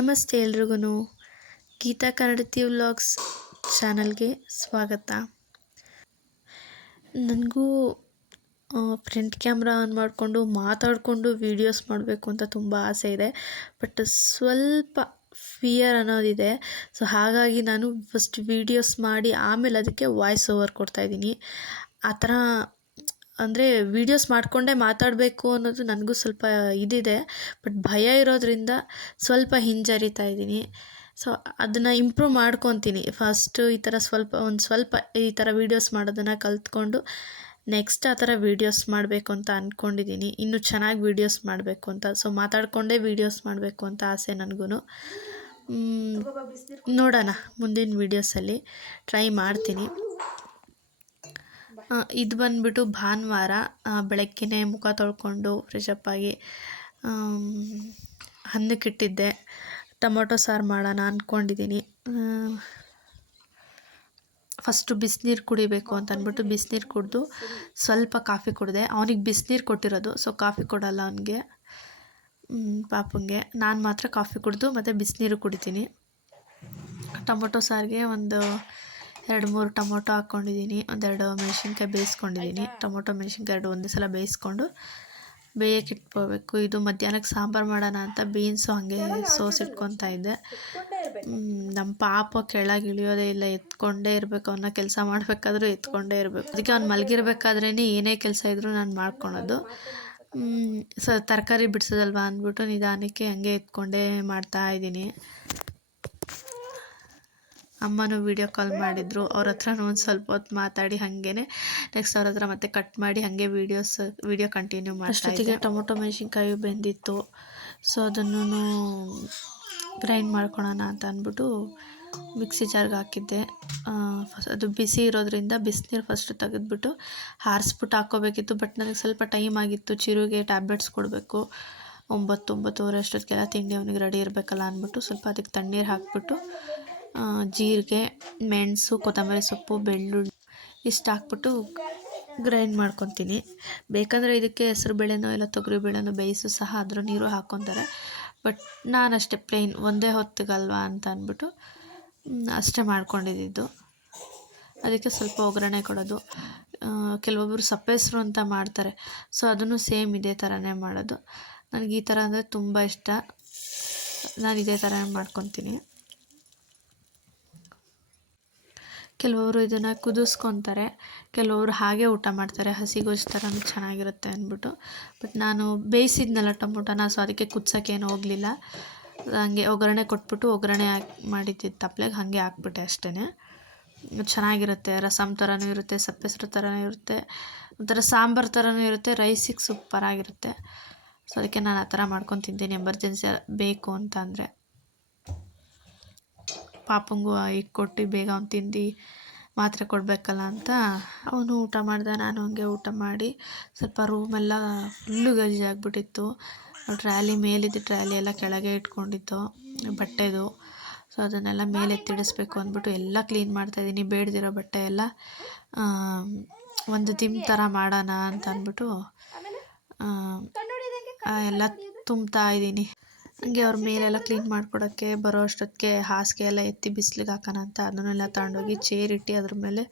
ನಮಸ್ತೆ ಎಲ್ರಿಗೂ ಗೀತಾ ಕನ್ನಡತಿ ವ್ಲಾಗ್ಸ್ ಚಾನಲ್ಗೆ ಸ್ವಾಗತ. ನನಗೂ ಫ್ರಂಟ್ ಕ್ಯಾಮ್ರಾ ಆನ್ ಮಾಡಿಕೊಂಡು ಮಾತಾಡಿಕೊಂಡು ವೀಡಿಯೋಸ್ ಮಾಡಬೇಕು ಅಂತ ತುಂಬ ಆಸೆ ಇದೆ. ಬಟ್ ಸ್ವಲ್ಪ ಫಿಯರ್ ಅನ್ನೋದಿದೆ. ಸೊ ಹಾಗಾಗಿ ನಾನು ಫಸ್ಟ್ ವೀಡಿಯೋಸ್ ಮಾಡಿ ಆಮೇಲೆ ಅದಕ್ಕೆ ವಾಯ್ಸ್ ಓವರ್ ಕೊಡ್ತಾಯಿದ್ದೀನಿ. ಆ ಥರ ಅಂದರೆ ವೀಡಿಯೋಸ್ ಮಾಡಿಕೊಂಡೇ ಮಾತಾಡಬೇಕು ಅನ್ನೋದು ನನಗೂ ಸ್ವಲ್ಪ ಇದಿದೆ. ಬಟ್ ಭಯ ಇರೋದರಿಂದ ಸ್ವಲ್ಪ ಹಿಂಜರಿತಾ ಇದ್ದೀನಿ. ಸೊ ಅದನ್ನು ಇಂಪ್ರೂವ್ ಮಾಡ್ಕೊತೀನಿ. ಫಸ್ಟು ಈ ಥರ ಸ್ವಲ್ಪ ಈ ಥರ ವೀಡಿಯೋಸ್ ಮಾಡೋದನ್ನು ಕಲ್ತ್ಕೊಂಡು ನೆಕ್ಸ್ಟ್ ಆ ಥರ ವೀಡಿಯೋಸ್ ಮಾಡಬೇಕು ಅಂತ ಅಂದ್ಕೊಂಡಿದ್ದೀನಿ. ಇನ್ನೂ ಚೆನ್ನಾಗಿ ವೀಡಿಯೋಸ್ ಮಾಡಬೇಕು ಅಂತ. ಸೊ ಮಾತಾಡಿಕೊಂಡೇ ವೀಡಿಯೋಸ್ ಮಾಡಬೇಕು ಅಂತ ಆಸೆ ನನಗೂ. ನೋಡೋಣ ಮುಂದಿನ ವೀಡಿಯೋಸಲ್ಲಿ ಟ್ರೈ ಮಾಡ್ತೀನಿ. ಇದು ಬಂದುಬಿಟ್ಟು ಭಾನುವಾರ ಬೆಳಗ್ಗೆನೇ ಮುಖ ತೊಳ್ಕೊಂಡು ಫ್ರೆಶಪ್ ಆಗಿ ಅನ್ನಕ್ಕಿಟ್ಟಿದ್ದೆ. ಟೊಮೊಟೊ ಸಾರು ಮಾಡೋಣ ಅಂದ್ಕೊಂಡಿದ್ದೀನಿ. ಫಸ್ಟು ಬಿಸಿನೀರು ಕುಡಿಬೇಕು ಅಂತ ಅಂದ್ಬಿಟ್ಟು ಬಿಸಿನೀರು ಕುಡಿದು ಸ್ವಲ್ಪ ಕಾಫಿ ಕುಡಿದೆ. ಅವನಿಗೆ ಬಿಸಿನೀರು ಕೊಟ್ಟಿರೋದು, ಸೊ ಕಾಫಿ ಕೊಡಲ್ಲ ಅವನಿಗೆ, ಪಾಪಂಗೆ. ನಾನು ಮಾತ್ರ ಕಾಫಿ ಕುಡಿದು ಮತ್ತು ಬಿಸಿನೀರು ಕುಡಿತೀನಿ. ಟೊಮೊಟೊ ಸಾರಿಗೆ ಒಂದು 2-3 ಟೊಮೊಟೊ ಹಾಕ್ಕೊಂಡಿದ್ದೀನಿ. 2 ಮೆಣಸಿನ್ಕಾಯಿ ಬೇಯಿಸ್ಕೊಂಡಿದ್ದೀನಿ. ಟೊಮೊಟೊ ಮೆಣಸಿನ್ಕಾಯಿ 2 ಒಂದೇ ಸಲ ಬೇಯಿಸ್ಕೊಂಡು ಬೇಯಕ್ಕೆ ಇಟ್ಕೋಬೇಕು. ಇದು ಮಧ್ಯಾಹ್ನಕ್ಕೆ ಸಾಂಬಾರು ಮಾಡೋಣ ಅಂತ ಬೀನ್ಸು ಹಾಗೆ ಸೋಸಿಟ್ಕೊತಾ ಇದ್ದೆ. ನಮ್ಮ ಪಾಪ ಕೆಳಗೆ ಇಳಿಯೋದೇ ಇಲ್ಲ, ಎತ್ಕೊಂಡೇ ಇರಬೇಕು. ಅವನ್ನ ಕೆಲಸ ಮಾಡಬೇಕಾದ್ರೂ ಎತ್ಕೊಂಡೇ ಇರಬೇಕು. ಅದಕ್ಕೆ ಅವ್ನು ಮಲಗಿರ್ಬೇಕಾದ್ರೇ ಏನೇ ಕೆಲಸ ಇದ್ದರೂ ನಾನು ಮಾಡ್ಕೊಳೋದು. ತರಕಾರಿ ಬಿಡಿಸೋದಲ್ವ ಅಂದ್ಬಿಟ್ಟು ನಿಧಾನಕ್ಕೆ ಹಂಗೆ ಎತ್ಕೊಂಡೇ ಮಾಡ್ತಾಯಿದ್ದೀನಿ. ಅಮ್ಮನೂ ವೀಡಿಯೋ ಕಾಲ್ ಮಾಡಿದರು. ಅವ್ರ ಹತ್ರನೂ ಒಂದು ಸ್ವಲ್ಪ ಹೊತ್ತು ಮಾತಾಡಿ ಹಾಗೇ ನೆಕ್ಸ್ಟ್ ಅವ್ರ ಹತ್ರ ಮತ್ತೆ ಕಟ್ ಮಾಡಿ ಹಾಗೆ ವೀಡಿಯೋ ಕಂಟಿನ್ಯೂ ಮಾಡಿ. ಅಷ್ಟೊತ್ತಿಗೆ ಟೊಮೊಟೊ ಮೆಣಸಿನ್ಕಾಯಿ ಬೆಂದಿತ್ತು. ಸೊ ಅದನ್ನು ಗ್ರೈಂಡ್ ಮಾಡ್ಕೊಳೋಣ ಅಂತ ಅಂದ್ಬಿಟ್ಟು ಮಿಕ್ಸಿ ಜಾರ್ಗೆ ಹಾಕಿದ್ದೆ. ಅದು ಬಿಸಿ ಇರೋದ್ರಿಂದ ಬಿಸಿನೀರು ಫಸ್ಟ್ ತೆಗೆದ್ಬಿಟ್ಟು ಹಾರಿಸ್ಬಿಟ್ಟು ಹಾಕ್ಕೋಬೇಕಿತ್ತು. ಬಟ್ ನನಗೆ ಸ್ವಲ್ಪ ಟೈಮ್ ಆಗಿತ್ತು. ಚಿರುಗೆ ಟ್ಯಾಬ್ಲೆಟ್ಸ್ ಕೊಡಬೇಕು. 9-9:30 ಅಷ್ಟೊತ್ತಿಗೆಲ್ಲ ತಿಂಡಿ ಅವನಿಗೆ ರೆಡಿ ಇರಬೇಕಲ್ಲ ಅಂದ್ಬಿಟ್ಟು ಸ್ವಲ್ಪ ಅದಕ್ಕೆ ತಣ್ಣೀರು ಹಾಕ್ಬಿಟ್ಟು ಜೀರಿಗೆ, ಮೆಣಸು, ಕೊತ್ತಂಬರಿ ಸೊಪ್ಪು, ಬೆಳ್ಳುಳ್ಳಿ ಇಷ್ಟು ಹಾಕ್ಬಿಟ್ಟು ಗ್ರೈಂಡ್ ಮಾಡ್ಕೊತೀನಿ. ಬೇಕಂದರೆ ಇದಕ್ಕೆ ಹೆಸರು ಬೇಳೆನೋ ಇಲ್ಲ ತೊಗರಿ ಬೇಳೆನೋ ಬೇಯಿಸು ಸಹ ಅದ್ರ ನೀರು ಹಾಕ್ಕೊತಾರೆ. ಬಟ್ ನಾನಷ್ಟೇ ಪ್ಲೇನ್ ಒಂದೇ ಹೊತ್ತಿಗಲ್ವಾ ಅಂತ ಅಂದ್ಬಿಟ್ಟು ಅಷ್ಟೇ ಮಾಡ್ಕೊಂಡಿದ್ದು. ಅದಕ್ಕೆ ಸ್ವಲ್ಪ ಒಗ್ಗರಣೆ ಕೊಡೋದು. ಕೆಲವೊಬ್ಬರು ಸಪ್ಪೆಸರು ಅಂತ ಮಾಡ್ತಾರೆ. ಸೊ ಅದನ್ನು ಸೇಮ್ ಇದೇ ಥರನೇ ಮಾಡೋದು. ನನಗೆ ಈ ಥರ ಅಂದರೆ ತುಂಬ ಇಷ್ಟ. ನಾನು ಇದೇ ಥರ ಮಾಡ್ಕೊತೀನಿ. ಕೆಲವರು ಇದನ್ನು ಕುದಿಸ್ಕೊತಾರೆ, ಕೆಲವರು ಹಾಗೆ ಊಟ ಮಾಡ್ತಾರೆ. ಹಸಿಗೊಜ್ಜು ಥರನೂ ಚೆನ್ನಾಗಿರುತ್ತೆ ಅಂದ್ಬಿಟ್ಟು. ಬಟ್ ನಾನು ಬೇಯಿಸಿದ್ನಲ್ಲ ಟೊಮೊಟೊನ, ಸೊ ಅದಕ್ಕೆ ಕುದ್ಸೋಕ್ಕೇನು ಹೋಗಲಿಲ್ಲ. ಹಾಗೆ ಒಗ್ಗರಣೆ ಕೊಟ್ಬಿಟ್ಟು ಒಗ್ಗರಣೆ ಮಾಡಿದ್ದಿದ್ದು ತಪ್ಪಲೆಗೆ ಹಾಗೆ ಹಾಕ್ಬಿಟ್ಟೆ ಅಷ್ಟೇ. ಚೆನ್ನಾಗಿರುತ್ತೆ. ರಸಮ್ ಥರನೂ ಇರುತ್ತೆ, ಸಪ್ಪೆಸರು ಥರನೂ ಇರುತ್ತೆ, ಒಂಥರ ಸಾಂಬಾರು ಥರನೂ ಇರುತ್ತೆ. ರೈಸಿಗೆ ಸೂಪರಾಗಿರುತ್ತೆ. ಸೊ ಅದಕ್ಕೆ ನಾನು ಆ ಥರ ಮಾಡ್ಕೊಂಡು ತಿಂತೀನಿ ಎಮರ್ಜೆನ್ಸಿ ಬೇಕು ಅಂತ ಅಂದರೆ. ಪಾಪಂಗೂ ಕೊಟ್ಟು ಬೇಗ ಅವ್ನು ತಿಂದು ಮಾತ್ರೆ ಕೊಡಬೇಕಲ್ಲ ಅಂತ ಅವನು ಊಟ ಮಾಡ್ದೆ. ನಾನು ಹಂಗೆ ಊಟ ಮಾಡಿ ಸ್ವಲ್ಪ ರೂಮೆಲ್ಲ ಫುಲ್ಲು ಗಲೀಜಾಗಿಬಿಟ್ಟಿತ್ತು. ಟ್ರ್ಯಾಲಿ ಮೇಲಿದ್ದು ಟ್ರ್ಯಾಲಿ ಎಲ್ಲ ಕೆಳಗೆ ಇಟ್ಕೊಂಡಿತ್ತು ಬಟ್ಟೆದು. ಸೊ ಅದನ್ನೆಲ್ಲ ಮೇಲೆ ಎತ್ತಿಡಿಸ್ಬೇಕು ಅಂದ್ಬಿಟ್ಟು ಎಲ್ಲ ಕ್ಲೀನ್ ಮಾಡ್ತಾಯಿದ್ದೀನಿ. ಬೇಡದಿರೋ ಬಟ್ಟೆ ಎಲ್ಲ ಒಂದು ದಿಮ್ ಥರ ಮಾಡೋಣ ಅಂತ ಅಂದ್ಬಿಟ್ಟು ಎಲ್ಲ ತುಂಬ್ತಾ ಇದ್ದೀನಿ. ಹಂಗೆ ಅವ್ರ ಮೇಲೆಲ್ಲ ಕ್ಲೀನ್ ಮಾಡ್ಕೊಡೋಕ್ಕೆ ಬರೋ ಅಷ್ಟೊತ್ತಿಗೆ ಹಾಸಿಗೆ ಎಲ್ಲ ಎತ್ತಿ ಬಿಸಿಲಿಗೆ ಹಾಕೋಣ ಅಂತ ಅದನ್ನೆಲ್ಲ ತಗೊಂಡೋಗಿ ಚೇರ್ ಇಟ್ಟು ಅದ್ರ ಮೇಲೆ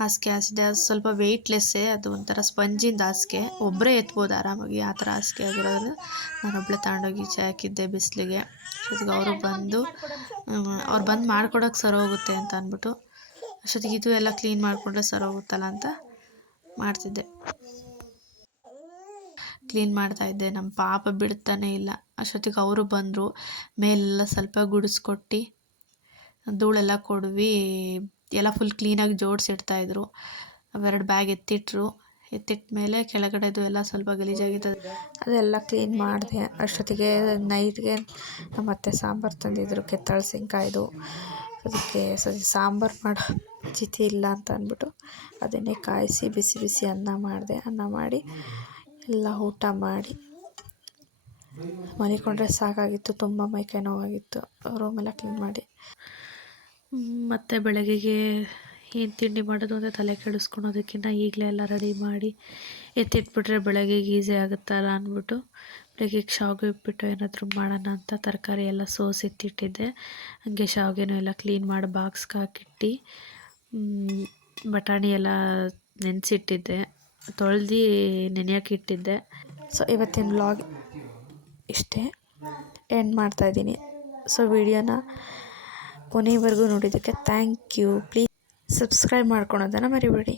ಹಾಸಿಗೆ ಹಾಸಿದೆ. ಅದು ಸ್ವಲ್ಪ ವೆಯ್ಟ್ಲೆಸ್ಸೇ, ಅದು ಒಂಥರ ಸ್ಪಂಜಿಂದ ಹಾಸಿಗೆ. ಒಬ್ಬರೇ ಎತ್ಬೋದು ಆರಾಮಾಗಿ. ಆ ಥರ ಹಾಸಿಗೆ ಆಗಿರೋದ್ರಿಂದ ನಾನೊಬ್ಬಳೇ ತಗೊಂಡೋಗಿ ಈಚೆ ಹಾಕಿದ್ದೆ ಬಿಸಿಲಿಗೆ. ಅಷ್ಟೊತ್ತಿಗೆ ಅವರು ಬಂದು ಮಾಡ್ಕೊಡೋಕೆ ಸರೋಗುತ್ತೆ ಅಂತ ಅಂದ್ಬಿಟ್ಟು ಅಷ್ಟೊತ್ತಿಗೆ ಇದು ಎಲ್ಲ ಕ್ಲೀನ್ ಮಾಡಿಕೊಂಡ್ರೆ ಸರೋಗುತ್ತಲ್ಲ ಅಂತ ಮಾಡ್ತಿದ್ದೆ. ಕ್ಲೀನ್ ಮಾಡ್ತಾಯಿದ್ದೆ. ನಮ್ಮ ಪಾಪ ಬಿಡ್ತಾನೆ ಇಲ್ಲ. ಅಷ್ಟೊತ್ತಿಗೆ ಅವರು ಬಂದರು. ಮೇಲೆಲ್ಲ ಸ್ವಲ್ಪ ಗುಡಿಸ್ಕೊಟ್ಟು ಧೂಳೆಲ್ಲ ಕೊಡ್ವಿ ಎಲ್ಲ ಫುಲ್ ಕ್ಲೀನಾಗಿ ಜೋಡಿಸಿಡ್ತಾಯಿದ್ರು. ಅವೆರಡು ಬ್ಯಾಗ್ ಎತ್ತಿಟ್ರು. ಎತ್ತಿಟ್ಟ ಮೇಲೆ ಕೆಳಗಡೆದು ಎಲ್ಲ ಸ್ವಲ್ಪ ಗಲೀಜಾಗಿತ್ತು, ಅದೆಲ್ಲ ಕ್ಲೀನ್ ಮಾಡಿದೆ. ಅಷ್ಟೊತ್ತಿಗೆ ನೈಟ್ಗೆ ನಮ್ಮ ಅತ್ತೆ ಸಾಂಬಾರು ತಂದಿದ್ರು, ಕೆತ್ತಳಸಿನ್ಕಾಯ್ದು. ಅದಕ್ಕೆ ಸಾಂಬಾರು ಮಾಡೋ ಚಿತಿ ಇಲ್ಲ ಅಂತ ಅಂದ್ಬಿಟ್ಟು ಅದನ್ನೇ ಕಾಯಿಸಿ ಬಿಸಿ ಬಿಸಿ ಅನ್ನ ಮಾಡಿದೆ. ಅನ್ನ ಮಾಡಿ ಎಲ್ಲ ಊಟ ಮಾಡಿ ಮಲಿಕೊಂಡ್ರೆ ಸಾಕಾಗಿತ್ತು. ತುಂಬ ಮೈಕೈ ನೋವಾಗಿತ್ತು. ರೂಮೆಲ್ಲ ಕ್ಲೀನ್ ಮಾಡಿ ಮತ್ತು ಬೆಳಗ್ಗೆಗೆ ಏನು ತಿಂಡಿ ಮಾಡೋದು ಅಂತ ತಲೆ ಕೆಡಿಸ್ಕೊಳೋದಕ್ಕಿಂತ ಈಗಲೇ ಎಲ್ಲ ರೆಡಿ ಮಾಡಿ ಎತ್ತಿಟ್ಬಿಟ್ರೆ ಬೆಳಗ್ಗೆಗೆ ಈಸಿ ಆಗುತ್ತಲ್ಲ ಅಂದ್ಬಿಟ್ಟು ಬೆಳಗ್ಗೆ ಶಾವಿಗೆ ಉಪ್ಪಿಟ್ಟು ಏನಾದರೂ ಮಾಡೋಣ ಅಂತ ತರಕಾರಿ ಎಲ್ಲ ಸೋಸಿಟ್ಟಿದ್ದೆ. ಹಾಗೆ ಶಾವಿಗೆನೂ ಎಲ್ಲ ಕ್ಲೀನ್ ಮಾಡಿ ಬಾಕ್ಸ್ಗೆ ಹಾಕಿಟ್ಟು ಬಟಾಣಿ ಎಲ್ಲ ನೆನೆಸಿಟ್ಟಿದ್ದೆ, ತೊಳೆದು ನೆನೆಯೋಕೆ ಇಟ್ಟಿದ್ದೆ. ಸೊ ಇವತ್ತಿನ ವ್ಲಾಗ್ ಇಷ್ಟೇ, ಎಂಡ್ ಮಾಡ್ತಾಯಿದ್ದೀನಿ. ಸೊ ವಿಡಿಯೋನ ಕೊನೆವರೆಗೂ ನೋಡಿದ್ದಕ್ಕೆ ಥ್ಯಾಂಕ್ ಯು. ಪ್ಲೀಸ್ ಸಬ್ಸ್ಕ್ರೈಬ್ ಮಾಡ್ಕೊಳೋದನ್ನು ಮರಿಬೇಡಿ.